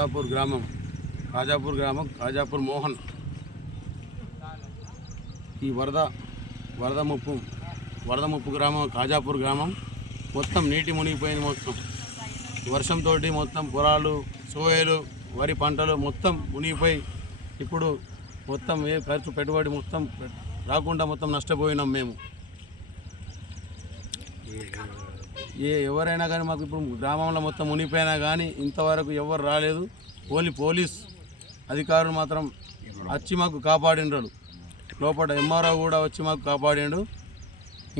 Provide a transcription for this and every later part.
కాజాపూర్ గ్రామం. కాజాపూర్ గ్రామం కాజాపూర్ మోహన్. ఈ వరద వరద ముప్పు వరద ముప్పు గ్రామం కాజాపూర్ గ్రామం మొత్తం నీటి మునిగిపోయింది మొత్తం. వర్షంతో మొత్తం పొలాలు సోయలు వరి పంటలు మొత్తం మునిగిపోయి ఇప్పుడు మొత్తం ఏ ఖర్చు పెట్టుబడి మొత్తం రాకుండా మొత్తం నష్టపోయినాం మేము. ఏ ఎవరైనా కానీ మాకు ఇప్పుడు గ్రామంలో మొత్తం మునిగిపోయినా కానీ ఇంతవరకు ఎవరు రాలేదు. ఓన్లీ పోలీస్ అధికారులు మాత్రం వచ్చి మాకు కాపాడిండ్రు లోపల ఎంఆర్ఓ కూడా వచ్చి మాకు కాపాడిండు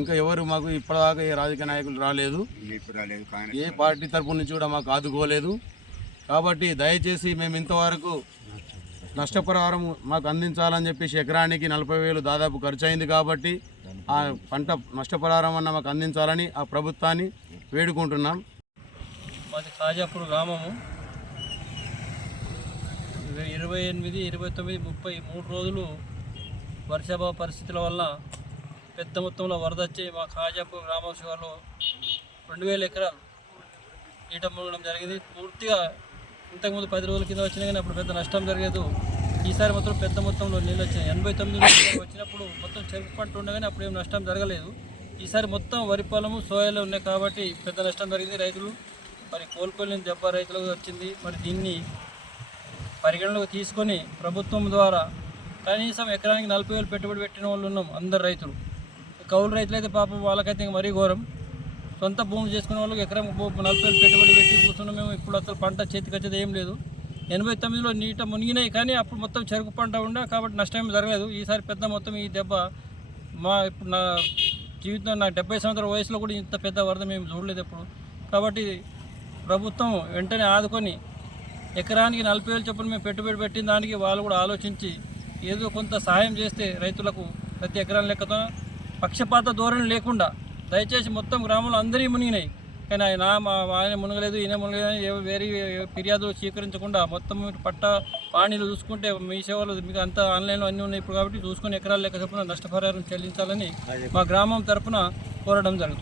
ఇంకా ఎవరు మాకు ఇప్పటిదాకా ఏ రాజకీయ నాయకులు రాలేదు. ఏ పార్టీ తరపు నుంచి కూడా మాకు ఆదుకోలేదు. కాబట్టి దయచేసి మేము ఇంతవరకు నష్టపరిహారం మాకు అందించాలని చెప్పేసి ఎకరానికి నలభై వేలు దాదాపు ఖర్చు అయింది కాబట్టి ఆ పంట నష్టపరిహారం అన్న మాకు అందించాలని ఆ ప్రభుత్వాన్ని వేడుకుంటున్నాం. మాది ఖాజాపూర్ గ్రామము. ఇరవై- ఎనిమిది ఇరవై తొమ్మిది ముప్పై మూడు రోజులు వర్షాభావ పరిస్థితుల వల్ల పెద్ద మొత్తంలో వరద వచ్చి మా ఖాజాపూర్ గ్రామ శివార్లో రెండు వేల ఎకరాలు నీట మునగడం జరిగింది. పూర్తిగా ఇంతకుముందు పది రోజుల కింద వచ్చినా కానీ అప్పుడు పెద్ద నష్టం జరగలేదు ఈసారి మాత్రం పెద్ద మొత్తంలో నీళ్ళు వచ్చాయి. ఎనభై తొమ్మిది వచ్చినప్పుడు మొత్తం చెరుకు పంట ఉండగానే అప్పుడు ఏం నష్టం జరగలేదు. ఈసారి మొత్తం వరి పొలము సోయాలు ఉన్నాయి కాబట్టి పెద్ద నష్టం జరిగింది. రైతులు మరి కోలుకోలేని దెబ్బ రైతులకు వచ్చింది. మరి దీన్ని పరిగణలోకి తీసుకొని ప్రభుత్వం ద్వారా కనీసం ఎకరానికి నలభై వేలు పెట్టుబడి పెట్టిన వాళ్ళు ఉన్నాం అందరు రైతులు. కౌలు రైతులు అయితే పాపం వాళ్ళకైతే ఇంక మరీ ఘోరం. సొంత భూములు చేసుకునే వాళ్ళకి ఎకరం నలభై వేలు పెట్టుబడి పెట్టి కూర్చున్న మేము. ఇప్పుడు అసలు పంట చేతికి వచ్చేది ఏం లేదు. ఎనభై తొమ్మిదిలో నీట మునిగినాయి కానీ అప్పుడు మొత్తం చెరుకు పంట ఉండే కాబట్టి నష్టం ఏం జరగలేదు. ఈసారి పెద్ద మొత్తం ఈ దెబ్బ మా ఇప్పుడు నా జీవితం నా డెబ్బై సంవత్సరాల వయసులో కూడా ఇంత పెద్ద వరద మేము చూడలేదు ఎప్పుడు. కాబట్టి ప్రభుత్వం వెంటనే ఆదుకొని ఎకరానికి నలభై వేలు చొప్పున మేము పెట్టుబడి పెట్టిన దానికి వాళ్ళు కూడా ఆలోచించి ఏదో కొంత సహాయం చేస్తే రైతులకు ప్రతి ఎకరాల లెక్కతో పక్షపాత ధోరణి లేకుండా దయచేసి మొత్తం గ్రామంలో అందరి మునిగినాయి. కానీ ఆయన మా ఆయన మునగలేదు ఈయన మునగలేదు అని వేరే ఫిర్యాదులు స్వీకరించకుండా మొత్తం పట్ట పాణీలు చూసుకుంటే మీ సేవలు మీకు అంతా ఆన్లైన్లో అన్నీ ఉన్నాయి ఇప్పుడు కాబట్టి చూసుకొని ఎకరాల లెక్క చొప్పున నష్టపరిహారం చెల్లించాలని మా గ్రామం తరపున కోరడం జరుగుతుంది.